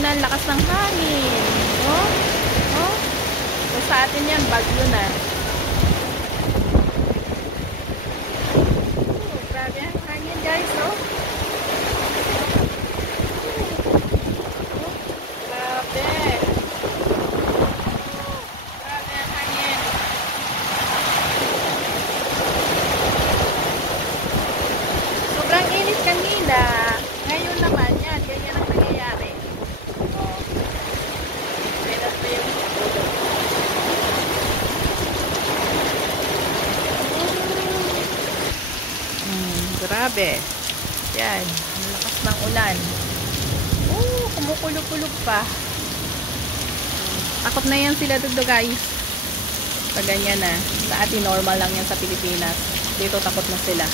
kanina, ang lakas ng hangin. Oh? Oh? So, sa atin yan, bagyo na. Grabe ang hangin, guys, oh. Grabe. Grabe ang hangin. Sobrang init kanina. Ngayon naman, yan. Ganyan ang nangyayari. Oh. Pinas pa yung ulo. Grabe. Yan. Ang lakas ng ulan. Oh, kumukulog-kulog pa. Takot na yan sila dito, guys. Pag ganyan na. Sa atin, normal lang yan sa Pilipinas. Dito, takot na sila.